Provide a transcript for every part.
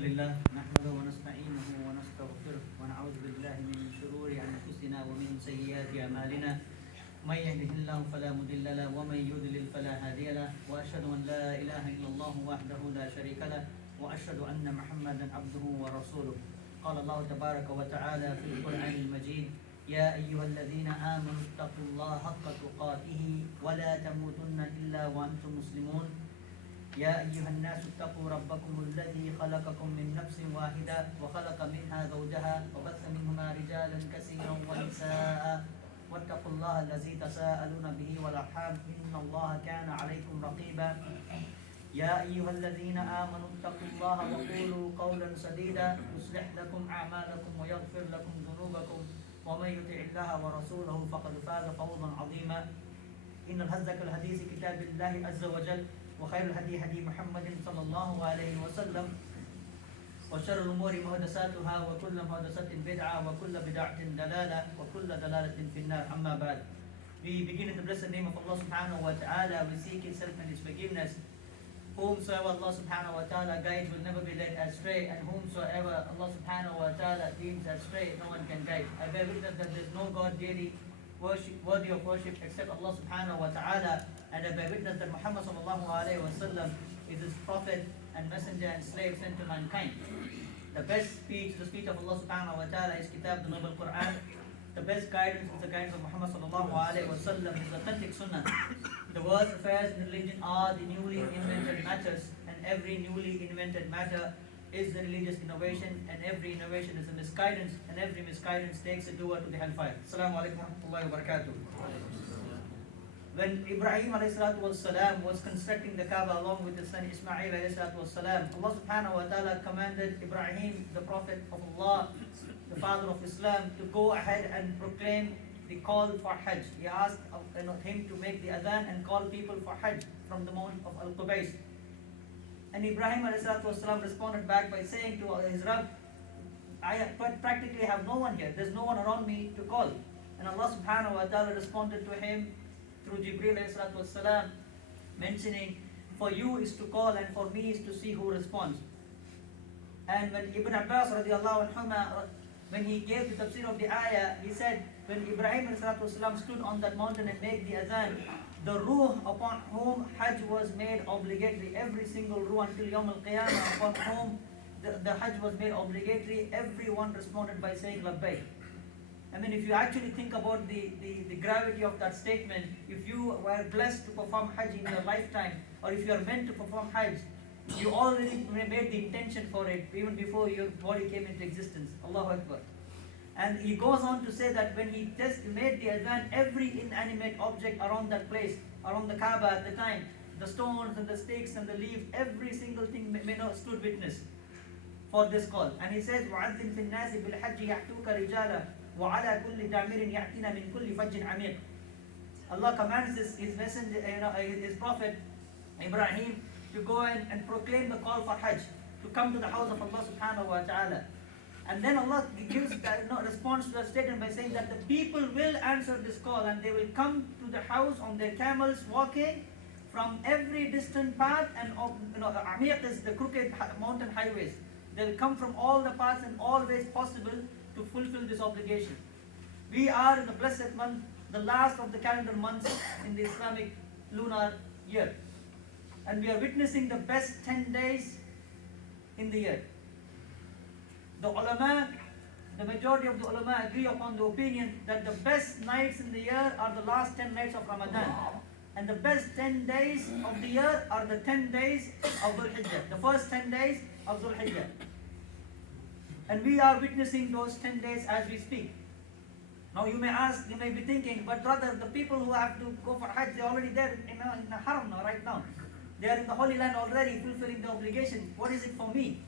لله نحمده ونستعينه ونستغفره ونعوذ بالله من شرور أنفسنا ومن سيئات أعمالنا من يهده الله فلا مضل له ومن يضلل فلا هادي له وأشهد أن لا إله إلا الله وحده لا شريك له وأشهد أن محمدا عبده ورسوله. قال الله تبارك وتعالى في القرآن المجيد: يا أيها الذين آمنوا اتقوا الله حق تقاته ولا تموتن إلا وأنتم مسلمون. يا أيها الناس اتقوا ربكم الذي خلقكم من نفس واحدة وخلق منها زوجها وبث منهما رجالا كثيرا ونساء واتقوا الله الذي تساءلون به والأرحام إن الله كان عليكم رقيبا. يا أيها الذين آمنوا اتقوا الله وقولوا قولا سديدا يصلح لكم أعمالكم ويغفر لكم ذنوبكم ومن يطع الله ورسوله فقد فاز فوزا عظيما. إن أصدق الحديث كتاب الله عز وجل وخير الهدي هدي محمد صلى الله عليه وسلم وشر الأمور محدثاتها وكل محدثة بدعة وكل بدعة ضلالة وكل ضلالة في النار. أما بعد. We begin in the blessed name of Allah subhanahu wa ta'ala. We seek His help and His forgiveness. Whomsoever Allah subhanahu wa ta'ala guides will never be led astray, and whomsoever Allah subhanahu wa ta'ala deems astray, no one can guide. I bear witness that there is no God worthy of worship except Allah subhanahu wa ta'ala, and I bear witness that Muhammad sallallahu alayhi wa sallam is His prophet and messenger and slave sent to mankind. The best speech, the speech of Allah subhanahu wa ta'ala, is Kitab, the Noble Quran. The best guidance is the guidance of Muhammad sallallahu alayhi wa sallam, his authentic sunnah. The world's affairs in religion are the newly invented matters, and every newly invented matter is the religious innovation, and every innovation is a misguidance, and every misguidance takes a doer to the hellfire. Assalamu alaikum wa rahmatullahi wa barakatuh. When Ibrahim ﷺ was constructing the Kaaba along with his son Ismail ﷺ, Allah subhanahu wa ta'ala commanded Ibrahim, the prophet of Allah, the father of Islam, to go ahead and proclaim the call for Hajj. He asked him to make the adhan and call people for Hajj from the Mount of Al-Qubays. And Ibrahim ﷺ responded back by saying to his Rabb, I practically have no one here. There's no one around me to call. And Allah subhanahu wa ta'ala responded to him through Jibreel ﷺ, mentioning, for you is to call and for me is to see who responds. And when Ibn Abbas radiallahu anhuma, when he gave the tafsir of the ayah, he said, when Ibrahim ﷺ stood on that mountain and made the adhan, the ruh upon whom Hajj was made obligatory, every single ruh until Yawm al-Qiyamah upon whom the Hajj was made obligatory, everyone responded by saying Labbaik. I mean, if you actually think about the gravity of that statement, if you were blessed to perform Hajj in your lifetime, or if you are meant to perform Hajj, you already made the intention for it even before your body came into existence. Allahu Akbar. And he goes on to say that when he made the adhan, every inanimate object around that place, around the Kaaba at the time, the stones and the sticks and the leaves, every single thing stood witness for this call. And he says, وَعَذِّمْ فِي النَّاسِ بِالْحَجِّ يَحْتُوكَ رِجَالًا وَعَلَى كُلِّ دَامِرٍ يَأْتِينَ مِنْ كُلِّ فَجٍّ عَمِيقٍ. Allah commands his messenger, his prophet Ibrahim, to go and proclaim the call for Hajj, to come to the house of Allah subhanahu wa ta'ala. And then Allah gives response to the statement by saying that the people will answer this call, and they will come to the house on their camels walking from every distant path, and Amiq is the crooked mountain highways. They will come from all the paths and all ways possible to fulfill this obligation. We are in the blessed month, the last of the calendar months in the Islamic lunar year. And we are witnessing the best 10 days in the year. The ulama, the majority of the ulama agree upon the opinion that the best nights in the year are the last 10 nights of Ramadan. And the best 10 days of the year are the 10 days of Dhul Hijjah, the first 10 days of Dhul Hijjah. And we are witnessing those 10 days as we speak. Now you may ask, you may be thinking, but brother, the people who have to go for Hajj, they're already there in the Haram now, right now. They are in the Holy Land already fulfilling the obligation. What is it for me?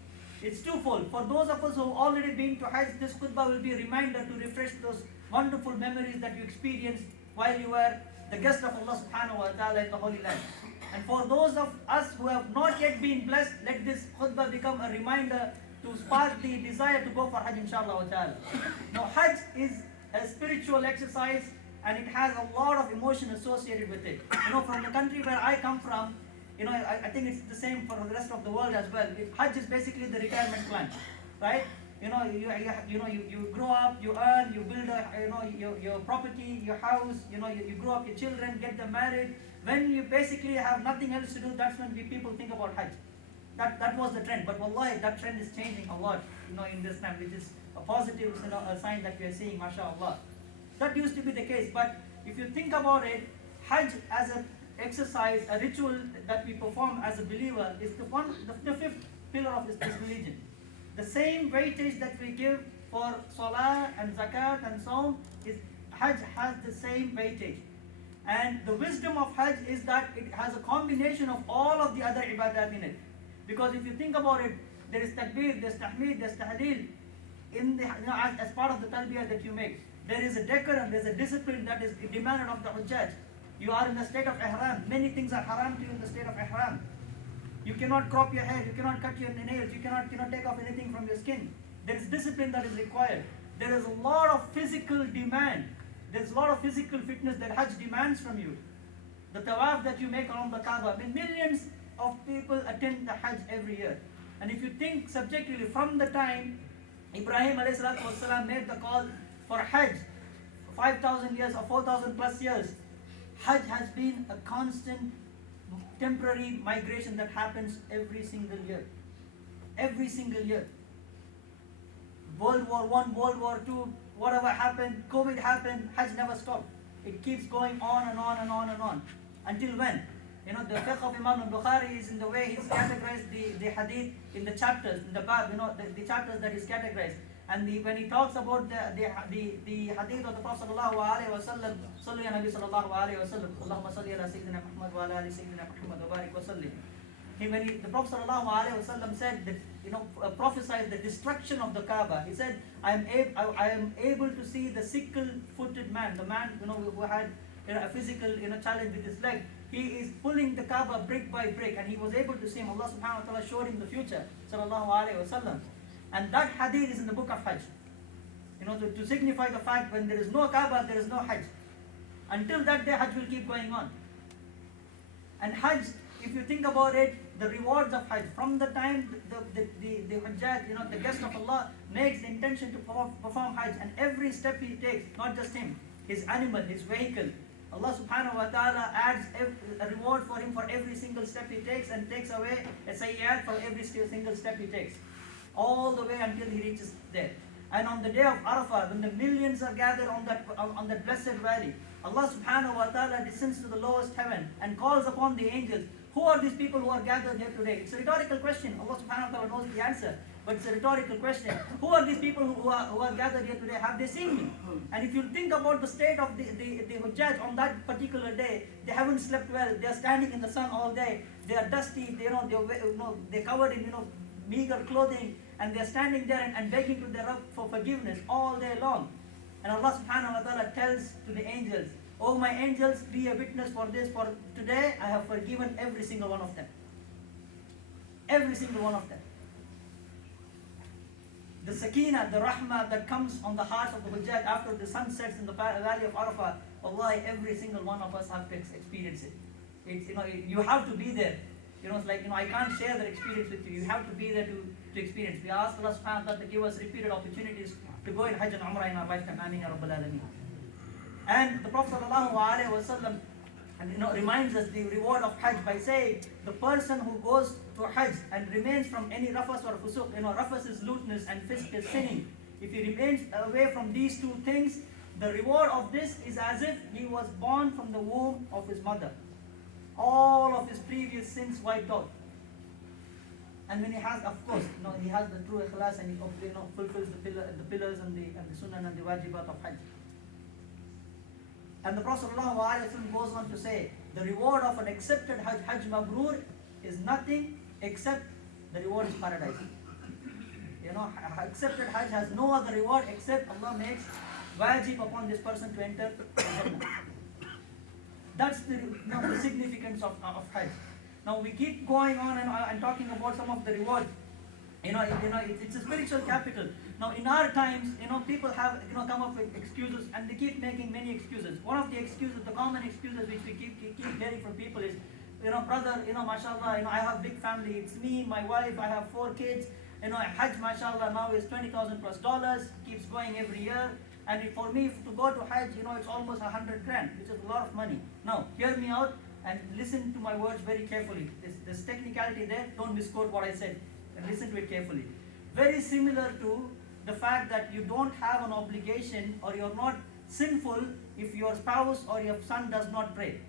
It's twofold. For those of us who have already been to Hajj, this khutbah will be a reminder to refresh those wonderful memories that you experienced while you were the guest of Allah subhanahu wa ta'ala in the Holy Land. And for those of us who have not yet been blessed, let this khutbah become a reminder to spark the desire to go for Hajj inshallah ta'ala. Now Hajj is a spiritual exercise, and it has a lot of emotion associated with it. From the country where I come from, I think it's the same for the rest of the world as well. Hajj is basically the retirement plan, right? You grow up, you earn, you build your property, your house, you grow up your children, get them married. When you basically have nothing else to do, that's when people think about Hajj. That was the trend, but wallahi, that trend is changing a lot, in this time, which is a positive, a sign that we are seeing, mashallah. That used to be the case, but if you think about it, Hajj as an exercise, a ritual that we perform as a believer, is the fifth pillar of this religion. The same weightage that we give for salah and zakat and so is Hajj has the same weightage. And the wisdom of Hajj is that it has a combination of all of the other ibadat in it. Because if you think about it, there is takbir, there's tahmeed, there's tahleel in the as part of the talbiyah that you make. There is a decorum, there's a discipline that is demanded of the hujjaj. You are in the state of ihram. Many things are haram to you in the state of ihram. You cannot crop your hair, you cannot cut your nails, you cannot take off anything from your skin. There is discipline that is required. There is a lot of physical demand. There's a lot of physical fitness that Hajj demands from you. The tawaf that you make around the Kaaba, millions of people attend the Hajj every year. And if you think subjectively, from the time Ibrahim ﷺ made the call for Hajj, 5,000 years or 4,000 plus years, Hajj has been a constant temporary migration that happens every single year. Every single year. World War I, World War II, whatever happened, COVID happened, Hajj never stopped. It keeps going on and on and on and on. Until when? The fiqh of Imam al-Bukhari is in the way he's categorized the hadith in the chapters, in the bab, the chapters that he's categorized. And when he talks about the hadith of the Prophet sallallahu alaihi wasallam, salli ala Nabi sallallahu alaihi wasallam, Allahumma salli ala Sayyidina Muhammad wa ala ali Sayyidina Muhammad wa barik wa sallim. The Prophet sallallahu alaihi wasallam said that, prophesied the destruction of the Kaaba. He said, I am able to see the sickle-footed man, the man who had a physical challenge with his leg. He is pulling the Kaaba brick by brick, and he was able to see him. Allah subhanahu wa ta'ala showed him the future, sallallahu alaihi wasallam. And that hadith is in the book of Hajj. To signify the fact when there is no Kaaba, there is no Hajj. Until that day, Hajj will keep going on. And Hajj, if you think about it, the rewards of Hajj, from the time the Hajjaj, the guest of Allah, makes the intention to perform Hajj, and every step he takes, not just him, his animal, his vehicle, Allah subhanahu wa ta'ala adds a reward for him for every single step he takes, and takes away a sayyat for every single step he takes, all the way until he reaches there. And on the day of Arafah, when the millions are gathered on that blessed valley, Allah subhanahu wa ta'ala descends to the lowest heaven and calls upon the angels. Who are these people who are gathered here today? It's a rhetorical question. Allah subhanahu wa ta'ala knows the answer, but it's a rhetorical question. Who are these people who are gathered here today? Have they seen me? And if you think about the state of the Hujjaj on that particular day, they haven't slept well. They are standing in the sun all day. They are dusty. They're covered in meager clothing, and they are standing there and begging to their Rabb for forgiveness all day long. And Allah subhanahu wa ta'ala tells to the angels, "Oh my angels, be a witness for this, for today I have forgiven every single one of them." Every single one of them. The sakina, the rahmah that comes on the hearts of the Hujjaj after the sun sets in the valley of Arafah, wallahi, every single one of us have to experience it. It's, you have to be there. It's like, I can't share that experience with you. You have to be there to experience. We ask Allah subhanahu wa ta'ala to give us repeated opportunities to go in Hajj and Umrah in our lifetime. Ameen ya Rabbal Alameen. And the Prophet sallallahu alaihi wasallam reminds us the reward of Hajj by saying, the person who goes to Hajj and remains from any rafas or fusuq, rafas is lewdness and fisk is sinning. If he remains away from these two things, the reward of this is as if he was born from the womb of his mother. All of his previous sins wiped out. And when he has, of course, he has the true ikhlas, and he fulfills the pillars and the sunnah and the wajibat of Hajj. And the Prophet ﷺ goes on to say, the reward of an accepted Hajj, Hajj Mabrur, is nothing except the reward is paradise. Accepted Hajj has no other reward except Allah makes wajib upon this person to enter Jannah. That's the significance of Hajj. Now we keep going on and talking about some of the rewards. It's a spiritual capital. Now in our times, people have come up with excuses, and they keep making many excuses. One of the excuses, the common excuses which we keep hearing from people is, brother, mashallah, I have big family. It's me, my wife, I have 4 kids. Hajj, mashallah, now is $20,000+, keeps going every year. And for me to go to Hajj, it's almost 100 grand, which is a lot of money. Now, hear me out and listen to my words very carefully. There's technicality there, don't misquote what I said, and listen to it carefully. Very similar to the fact that you don't have an obligation or you're not sinful if your spouse or your son does not pray.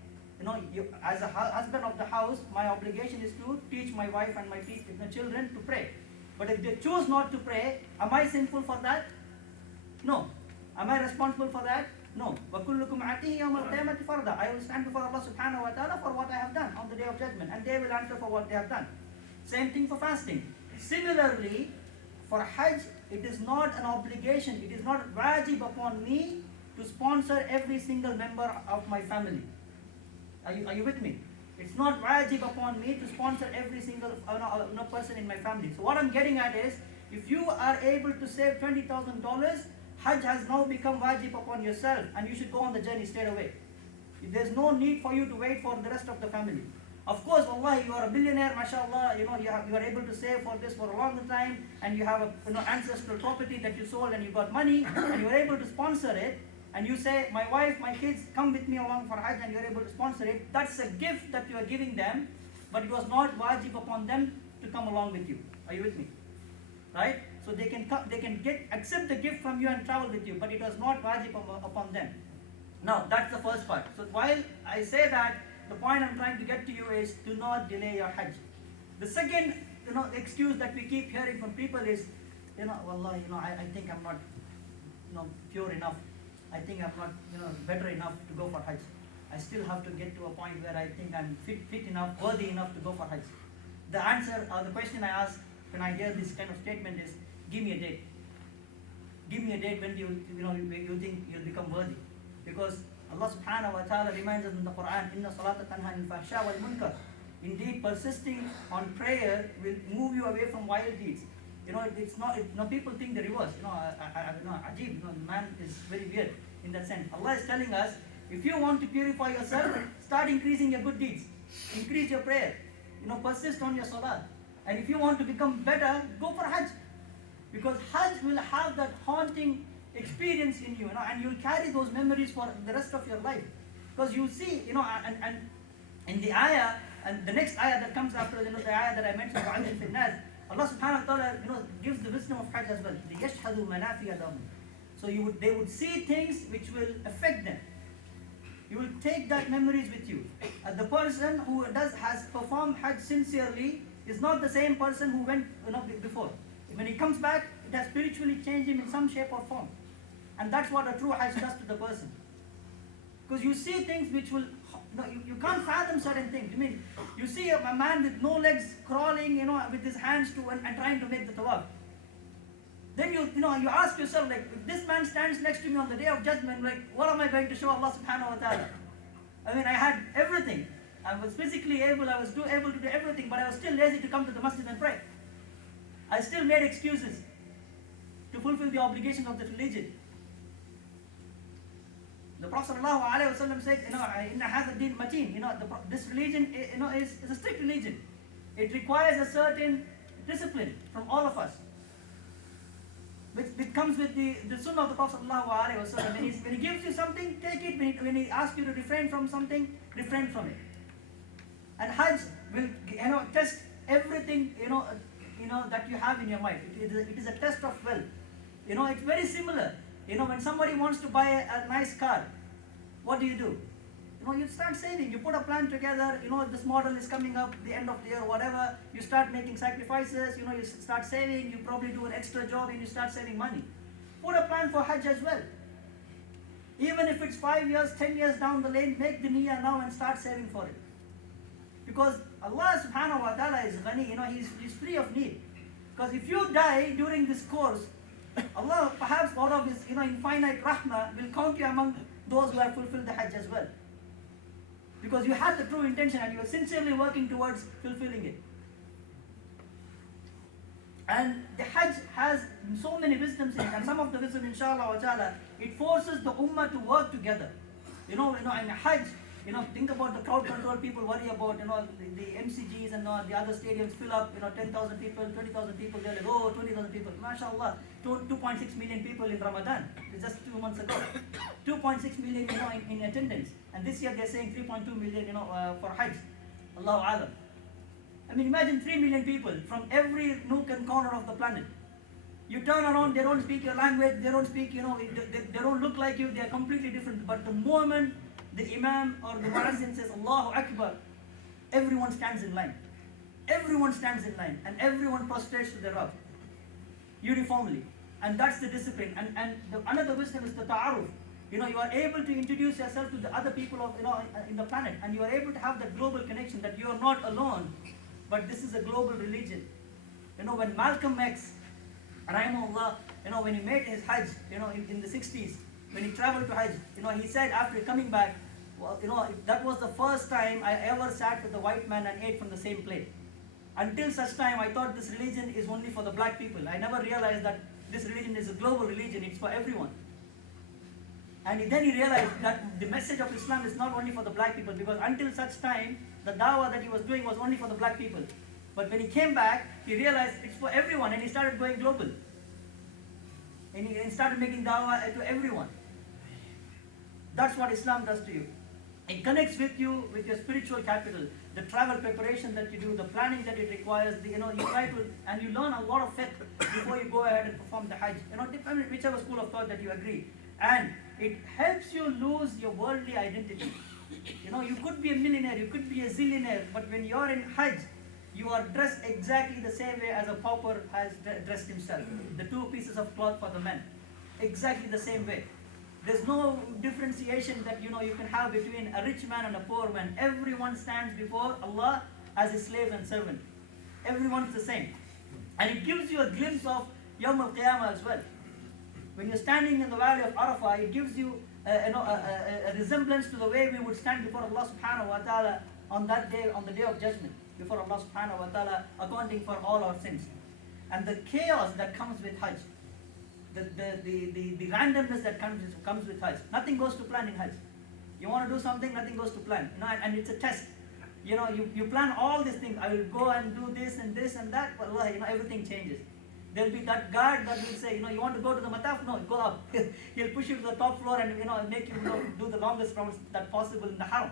As a husband of the house, my obligation is to teach my wife and my children to pray. But if they choose not to pray, am I sinful for that? No. Am I responsible for that? No. وَكُلُّكُمْ عَتِهِ يَوْمَ الْقِيَامَةِ فَرْضًا. I will stand before Allah subhanahu wa ta'ala for what I have done on the day of judgment, and they will answer for what they have done. Same thing for fasting. Similarly, for Hajj, it is not an obligation, it is not wajib upon me to sponsor every single member of my family. Are you with me? It's not wajib upon me to sponsor every single person in my family. So what I'm getting at is, if you are able to save $20,000, Hajj has now become wajib upon yourself, and you should go on the journey straight away. There's no need for you to wait for the rest of the family. Of course, wallahi, you are a billionaire, mashallah, you are able to save for this for a long time, and you have a ancestral property that you sold and you got money, and you are able to sponsor it, and you say, my wife, my kids, come with me along for Hajj, and you are able to sponsor it. That's a gift that you are giving them, but it was not wajib upon them to come along with you. Are you with me? Right? So they can accept the gift from you and travel with you, but it was not wajib upon them. Now, that's the first part. So while I say that, the point I'm trying to get to you is, do not delay your Hajj. The second, excuse that we keep hearing from people is, wallah, I think I'm not, pure enough. I think I'm not, better enough to go for Hajj. I still have to get to a point where I think I'm fit enough, worthy enough to go for Hajj. The answer, or the question I ask when I hear this kind of statement is, give me a date. Give me a date when you think you'll become worthy. Because Allah subhanahu wa ta'ala reminds us in the Quran, Inna salata tanha anil fahsha wal munkar. Indeed, persisting on prayer will move you away from wild deeds. It's not. People think the reverse. Ajib. Man is very weird in that sense. Allah is telling us, if you want to purify yourself, start increasing your good deeds. Increase your prayer. Persist on your salah. And if you want to become better, go for Hajj. Because Hajj will have that haunting experience in you, and you'll carry those memories for the rest of your life. Because you see, and in the ayah, and the next ayah that comes after, the ayah that I mentioned, Allah subhanahu wa ta'ala, gives the wisdom of Hajj as well. لِيَشْهَدُوا مَنَافِيَ لَهُمْ. So they would see things which will affect them. You will take that memories with you. The person who has performed Hajj sincerely is not the same person who went before. When he comes back, it has spiritually changed him in some shape or form. And that's what a true Hajj does to the person. Because you see things which will, you can't fathom certain things. I mean, you see a man with no legs crawling, with his hands and trying to make the tawaf. Then you ask yourself, if this man stands next to me on the day of judgment, what am I going to show Allah subhanahu wa ta'ala? I mean, I had everything. I was physically able, I was able to do everything, but I was still lazy to come to the masjid and pray. I still made excuses to fulfill the obligations of the religion. The Prophet ﷺ said, "Inna hadha din mateen." This religion, is a strict religion. It requires a certain discipline from all of us. Which comes with the sunnah of the Prophet ﷺ. When he gives you something, take it. When he asks you to refrain from something, refrain from it. And Hajj will, test everything, that you have in your mind. It is a test of will. It's very similar. When somebody wants to buy a nice car, what do? You start saving. You put a plan together. This model is coming up, the end of the year, whatever. You start making sacrifices. You start saving. You probably do an extra job and you start saving money. Put a plan for Hajj as well. Even if it's 5 years, 10 years down the lane, make the niyyah now and start saving for it. Because Allah subhanahu wa ta'ala is ghani, He's free of need. Because if you die during this course, Allah perhaps out of His infinite rahmah will count you among those who have fulfilled the Hajj as well. Because you had the true intention and you were sincerely working towards fulfilling it. And the Hajj has so many wisdoms in it, and some of the wisdom, inshallah wa ta'ala, it forces the ummah to work together. In Hajj, Think about the crowd control people worry about, the MCGs and the other stadiums fill up, 10,000 people, 20,000 people, they're like, oh, 20,000 people, mashallah, 2.6 million people in Ramadan, it's just 2 months ago, 2.6 million, in attendance, and this year they're saying 3.2 million, for Hajj, Allahu Alam. I mean, imagine 3 million people from every nook and corner of the planet. You turn around, they don't speak your language, they don't speak, they don't look like you, they are completely different. But the moment the Imam or the Muazzin says Allahu Akbar, everyone stands in line. Everyone stands in line and everyone prostrates to their Rabb uniformly. And that's the discipline. And another wisdom is the ta'aruf. You are able to introduce yourself to the other people of in the planet, and you are able to have that global connection that you are not alone, but this is a global religion. When Malcolm X, Rahimahullah, when he made his Hajj, in the 60s, when he traveled to Hajj, he said after coming back, well, that was the first time I ever sat with a white man and ate from the same plate. Until such time, I thought this religion is only for the black people. I never realized that this religion is a global religion, it's for everyone. And then he realized that the message of Islam is not only for the black people, because until such time, the dawah that he was doing was only for the black people. But when he came back, he realized it's for everyone, and he started going global. And he started making dawah to everyone. That's what Islam does to you. It connects with you, with your spiritual capital, the travel preparation that you do, the planning that it requires, you try to, and you learn a lot of fiqh before you go ahead and perform the Hajj. Depending whichever school of thought that you agree. And it helps you lose your worldly identity. You could be a millionaire, you could be a zillionaire, but when you're in Hajj, you are dressed exactly the same way as a pauper has dressed himself. The 2 pieces of cloth for the men. Exactly the same way. There's no differentiation that you can have between a rich man and a poor man. Everyone stands before Allah as a slave and servant. Everyone's the same. And it gives you a glimpse of Yawm al-Qiyamah as well. When you're standing in the valley of Arafah, it gives you a resemblance to the way we would stand before Allah subhanahu wa ta'ala on that day, on the day of judgment, before Allah subhanahu wa ta'ala, accounting for all our sins. And the chaos that comes with Hajj, the randomness that comes with Hajj. Nothing goes to plan in Hajj. You want to do something, nothing goes to plan. And it's a test. You plan all these things. I will go and do this and this and that. But Allah, everything changes. There'll be that guard that will say, you want to go to the mataf? No, go up. He'll push you to the top floor and make you do the longest rounds that possible in the haram.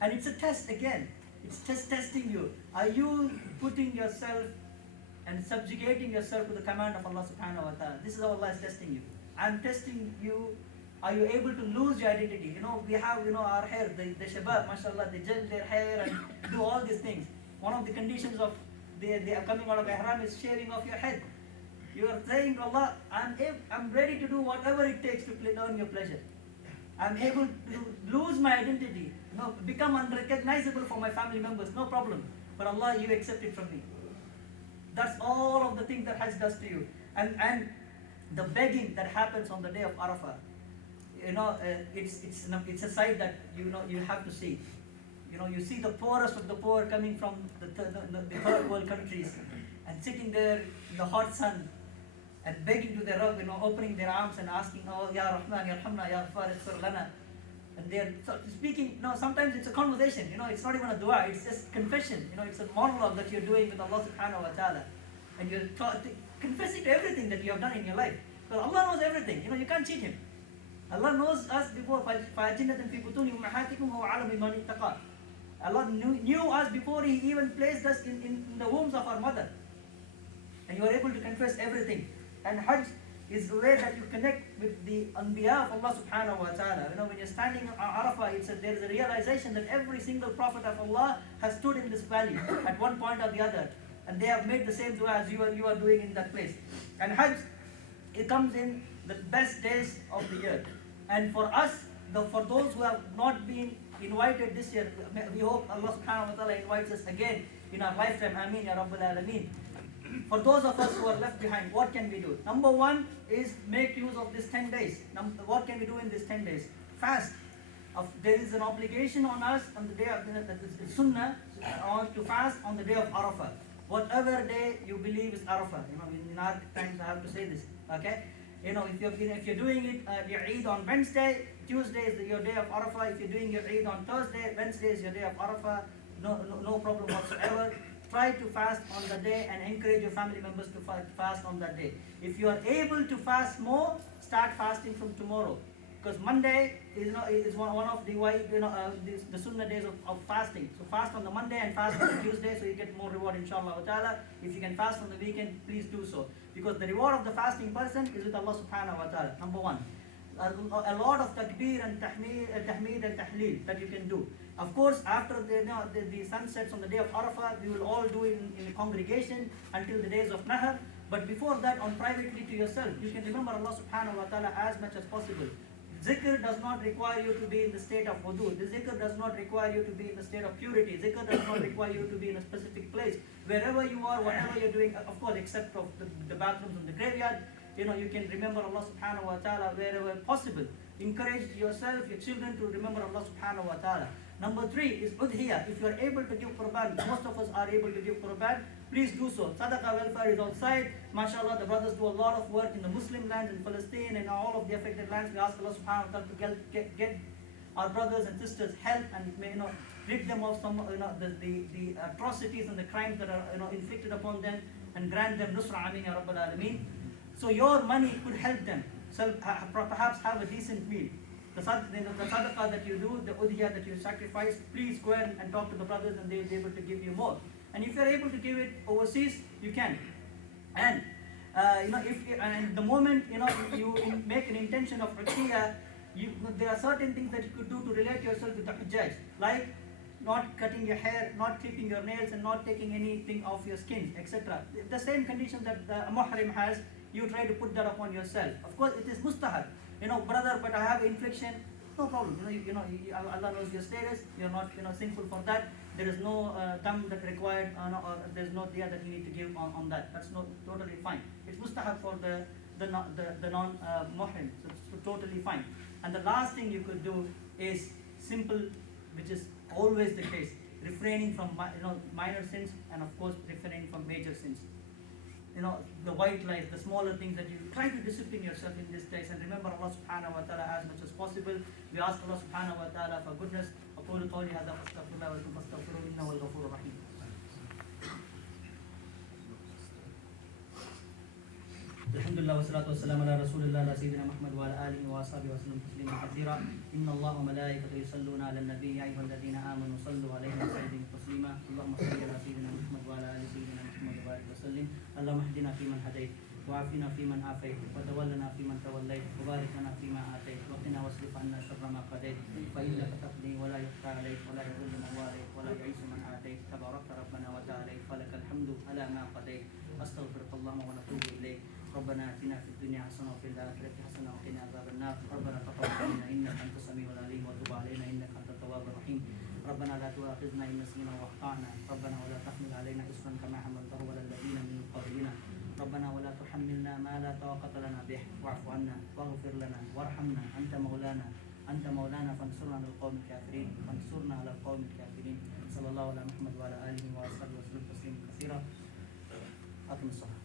And it's a test again. It's just testing you. Are you putting yourself and subjugating yourself to the command of Allah subhanahu wa ta'ala? This is how Allah is testing you. I'm testing you. Are you able to lose your identity? We have, our hair, the shabab, mashallah, they gel their hair and do all these things. One of the conditions of they are coming out of ihram is shaving off your head. You are saying to Allah, I'm ready to do whatever it takes to earn your pleasure. I'm able to lose my identity, become unrecognizable for my family members, no problem. But Allah, you accept it from me. That's all of the things that Hajj does to you. And the begging that happens on the day of Arafah, it's a sight that you have to see. You see the poorest of the poor coming from the third world countries and sitting there in the hot sun and begging to their Rabb, opening their arms and asking, oh, Ya Rahman, Ya Rahman, Ya Ghafar, Ighfir lana. And they're speaking, sometimes it's a conversation, it's not even a dua, it's just confession, it's a monologue that you're doing with Allah subhanahu wa ta'ala. And you're confessing to everything that you have done in your life. But Allah knows everything, you can't cheat Him. Allah knows us before. Allah knew us before He even placed us in the wombs of our mother. And you are able to confess everything. And Hajj is the way that you connect with the Anbiya of Allah subhanahu wa ta'ala. When you're standing on Arafah, there is a realization that every single prophet of Allah has stood in this valley at one point or the other. And they have made the same dua as you are doing in that place. And Hajj, it comes in the best days of the year. And for us, for those who have not been invited this year, we hope Allah subhanahu wa ta'ala invites us again in our lifetime. Ameen ya Rabbil Alameen. For those of us who are left behind, what can we do? Number one is make use of these 10 days. What can we do in these 10 days? Fast. There is an obligation on us on the day of the Sunnah to fast on the day of Arafah. Whatever day you believe is Arafah. In our times I have to say this. Okay? if you're doing it your Eid on Wednesday, Tuesday is your day of Arafah. If you're doing your Eid on Thursday, Wednesday is your day of Arafah. No problem whatsoever. Try to fast on the day and encourage your family members to fast on that day. If you are able to fast more, start fasting from tomorrow. Because Monday is one of the the sunnah days of fasting. So fast on the Monday and fast on the Tuesday, so you get more reward, inshallah ta'ala. If you can fast on the weekend, please do so. Because the reward of the fasting person is with Allah subhanahu wa ta'ala. Number one. A lot of takbir and tahmeed and tahleel that you can do. Of course, after the sun sets on the day of Arafah, we will all do it in the congregation until the days of Nahr. But before that, on privately to yourself, you can remember Allah subhanahu wa ta'ala as much as possible. Zikr does not require you to be in the state of wudu. The zikr does not require you to be in the state of purity. Zikr does not require you to be in a specific place. Wherever you are, whatever you're doing, of course, except of the bathrooms in the graveyard, you can remember Allah subhanahu wa ta'ala wherever possible. Encourage yourself, your children to remember Allah subhanahu wa ta'ala. Number 3 is udhiyah. If you are able to give qurban, most of us are able to give qurban, please do so. Sadaqah welfare is outside. MashaAllah, the brothers do a lot of work in the Muslim lands, in Palestine, and all of the affected lands. We ask Allah subhanahu wa ta'ala to get our brothers and sisters help and rid them of some the atrocities and the crimes that are inflicted upon them, and grant them nusra, ameen ya rabbal alameen. So your money could help them. So perhaps have a decent meal. The sadaqah that you do, the udhiyah that you sacrifice, please go ahead and talk to the brothers, and they will be able to give you more. And if you're able to give it overseas, you can. And and the moment you make an intention of udhiyah, there are certain things that you could do to relate yourself with the Hajj, like not cutting your hair, not clipping your nails, and not taking anything off your skin, etc. The same condition that the muhrim has, you try to put that upon yourself. Of course, it is mustahab. Brother, but I have infliction. No problem. Allah knows your status. You're not sinful for that. There is no dam that required, or there's no diya that you need to give on that. That's totally fine. It's mustahab for the non-muhrim. So it's totally fine. And the last thing you could do is simple, which is always the case, refraining from minor sins, and of course refraining from major sins. The white lies, the smaller things that you try to discipline yourself in this days, and remember Allah subhanahu wa ta'ala as much as possible. We ask Allah subhanahu wa ta'ala for goodness. أقول قولي هذا وأستغفر الله ولكم فاستغفروه إنه هو الغفور الرحيم. Alhamdulillah wa salatu wa salam ala rasulillah ala sayyidina Muhammad wa ala alihi wa ashabihi wa sallam tasliman kathira. Inna Allah wa malaikatahu yusalluna ala nabi ya ayyuhalladhina amanu sallu alayhi wa sallimu taslima. Allahumma salli ala sayyidina Muhammad wa ala ali sayyidina Muhammad wa barik wa sallim. Allahumma ihdina fi man hadayt wa afina fi man afayt wa tawallana fi man tawallayt wa barik lana fi ma atayt wa qina wasrif anna sharra ma qadayt fa innaka taqdi wa la yuqda alayk wa la yadhillu man walayt wa la yu'izzu man atayt tabarakta rabbana wa ta'ala falakal hamdu ala ma qadayt. Astaghfiruka Allahumma wa natubu ilayk. ربنا آتنا في الدنيا حسنة وفي الآخرة حسنة وقنا عذاب النار. ربنا تقبل منا إنك أنت السميع العليم وتب علينا إنك أنت التواب الرحيم. ربنا لا تؤاخذنا إن نسينا وأخطأنا. ربنا ولا تحمل علينا إصرا كما حملته على الذين من قبلنا. ربنا ولا تحملنا ما لا طاقة لنا به واعف عنا واغفر لنا وارحمنا أنت مولانا فانصرنا على القوم الكافرين صلى الله على محمد وعلى آله وصحبه وسلم تسليما كثيرا. أقم الصلاة.